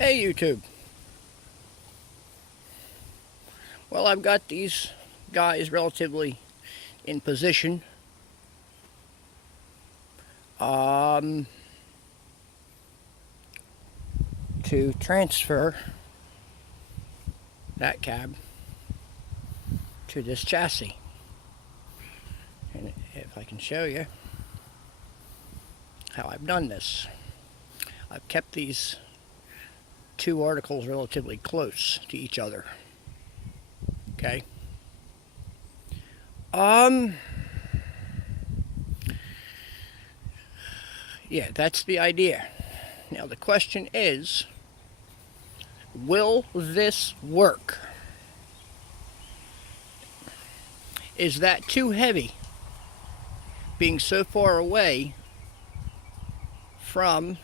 Hey YouTube. Well, I've got these guys relatively in position. Um, to transfer that cab to this chassis. And if I can show you how I've done this. I've kept these two articles relatively close to each other. Okay. Yeah, that's the idea. Now the question is, will this work? Is that too heavy, being so far away from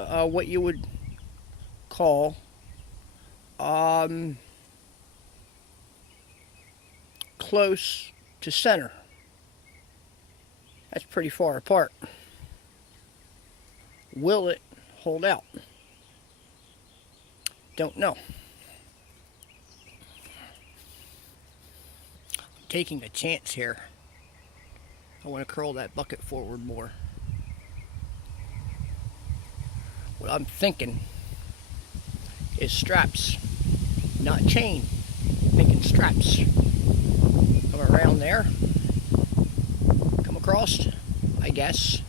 what you would call close to center? That's pretty far apart. Will it hold out? Don't know. I'm taking a chance here. I want to curl that bucket forward more. What I'm thinking is straps, not chain. Thinking straps. Come around there. Come across, I guess.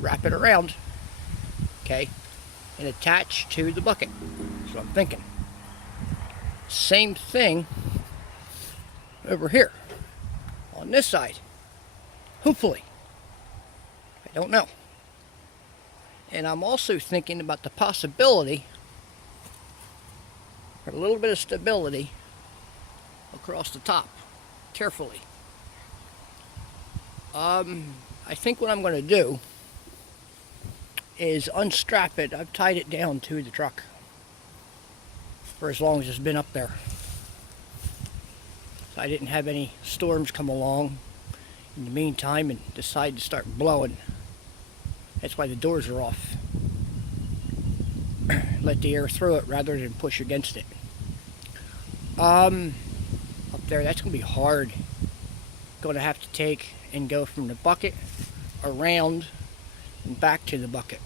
Wrap it around. Okay. And attach to the bucket. That's what I'm thinking. Same thing over here. On this side. Hopefully. I don't know. And I'm also thinking about the possibility for a little bit of stability across the top, carefully. I think what I'm going to do is unstrap it. I've tied it down to the truck for as long as it's been up there. So I didn't have any storms come along in the meantime and decide to start blowing. That's why the doors are off. Let the air through it rather than push against it. Up there, that's going to be hard. Going to have to take and go from the bucket around and back to the bucket.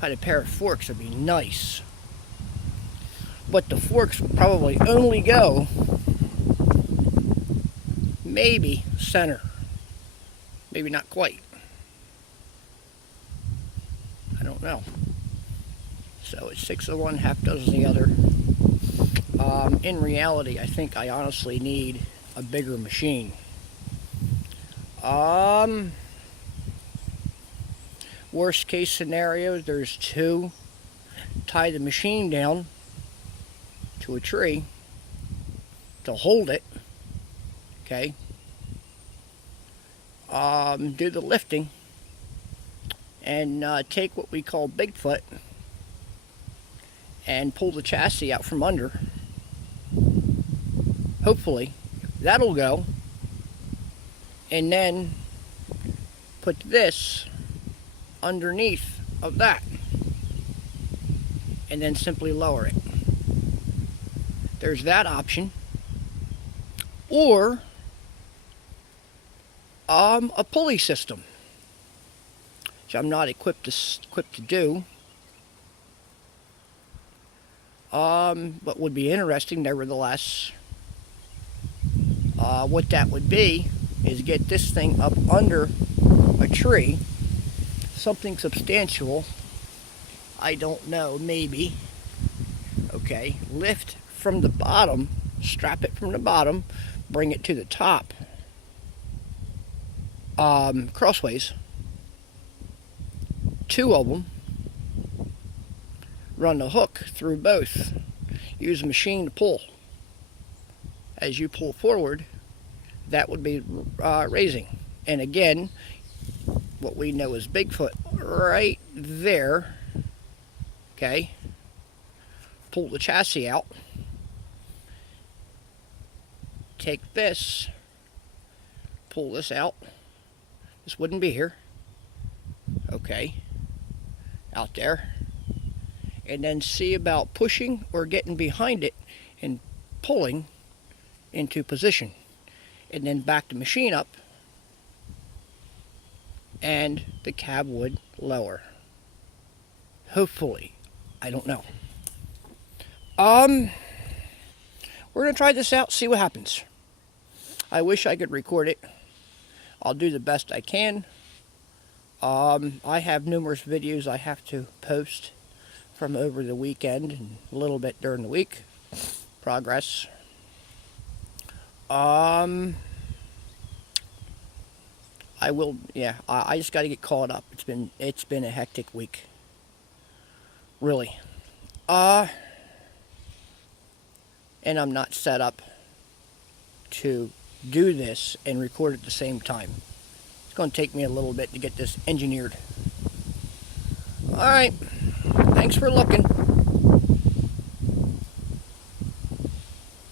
Had a pair of forks would be nice. But the forks would probably only go maybe center. Maybe not quite. I don't know. So it's 6 of one, half dozen the other. In reality, I think I honestly need a bigger machine. Worst case scenario, there's 2. Tie the machine down to a tree to hold it. Okay. Do the lifting and take what we call Bigfoot and pull the chassis out from under. Hopefully that'll go, and then put this underneath of that and then simply lower it. There's that option, or a pulley system, which I'm not equipped to do, but would be interesting nevertheless. What that would be is get this thing up under a tree, something substantial, I don't know, maybe, okay, lift from the bottom, strap it from the bottom, bring it to the top, crossways, 2 of them, run the hook through both, use a machine to pull. As you pull forward, that would be raising. And again, what we know is Bigfoot right there. Okay. Pull the chassis out. Take this. Pull this out. This wouldn't be here. Okay. out there, and then see about pushing or getting behind it and pulling into position, and then back the machine up and the cab would lower. Hopefully. I don't know. We're going to try this out, see what happens. I wish I could record it. I'll do the best I can. I have numerous videos I have to post from over the weekend and a little bit during the week. Progress. I will, yeah, I just got to get caught up. It's been a hectic week. Really. And I'm not set up to do this and record at the same time. It's going to take me a little bit to get this engineered. Alright, thanks for looking.